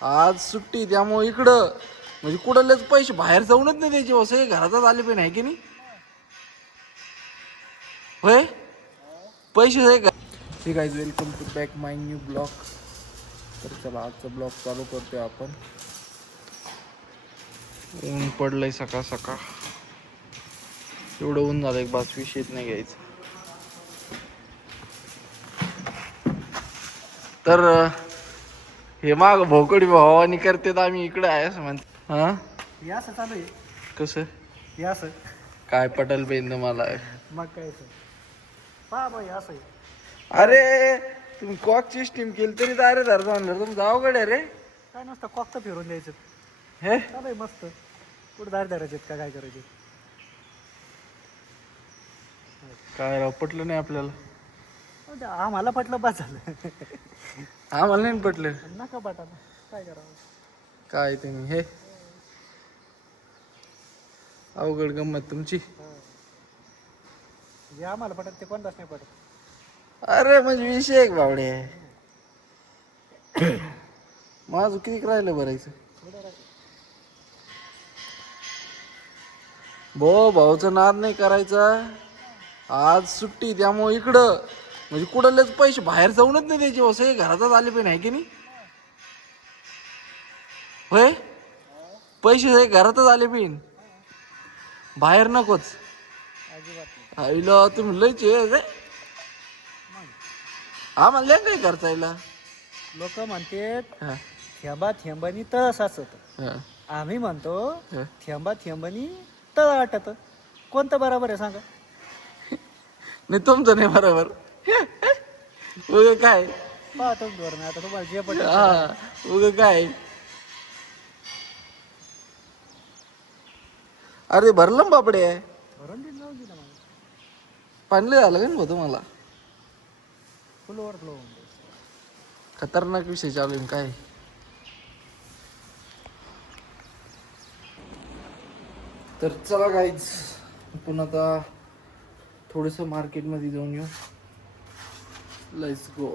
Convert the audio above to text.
आज सुट्टी त्यामुळे इकडं म्हणजे कुठलेच पैसे बाहेर जाऊनच नाही द्यायचे, असं हे घरातच आले पण आहे की नाही होय पैसे आहे का. ठीक आहे, welcome to back my new blog. तर चला आजचा ब्लॉग चालू करतोय आपण. ऊन पडलंय सकाळ सकाळ, एवढं ऊन झालं एक बास विषयच नाही घ्यायचं. तर हे माग भोकडी भावानी करते आम्ही इकडे आहे असं म्हणतो. हा हे असं चालू आहे. कसं हे असं काय पटल पेन तुम्हाला. मग काय पहा बाई असं आहे. अरे तुम्ही कॉकची स्टीम केली तरी दारे धरतो म्हणलं तुमचं अवघड आहे रे. काय नसतं कॉक तर फिरून द्यायचं. हे चालू आहे मस्त. कुठं दार धरायचे का काय करायचे. काय राव पटलं नाही आपल्याला. आम्हाला पटलं बस झालं. आम्हाला नाही पटलं. नका पटाला काय करावं. काय तुम्ही हे अवघड गंमत तुमची. जे आम्हाला पटत ते कोणताच नाही पटत. अरे म्हणजे विषय एक बावडे माझं किती राहिलं भरायचं. भाऊचा नाद नाही करायचा. आज सुट्टी त्यामुळे इकडं म्हणजे कुठलेच पैसे बाहेर जाऊनच नाही द्यायचे, असं हे घरातच आले पण आहे की नाही होय पैसे हे घरातच आले पण बाहेर नकोच. अजिबात आईला तुम्ही लयच आहे आम्हाला लय काय करता येईल. लोक म्हणतात हा थेंबा थेंबानी तळ साचत. हा आम्ही म्हणतो हा. थेंबा थेंबानी तळ आटत. कोणतं बरोबर आहे सांगा. नाही तुमचं नाही बरोबर. उग काय पाहतो धोरण आता तुम्हाला जे पटेल. हा उग काय. अरे भरलं बापडे भरून दिलं जाऊ दिलं मला. पाणलं झालं का नाही तुम्हाला. फुल ओव्हरफ्लो. खतरनाक विषय चालू आहे काय. तर चला गाईज आपण आता थोडंसं मार्केटमध्ये जाऊन येऊ. Let's go.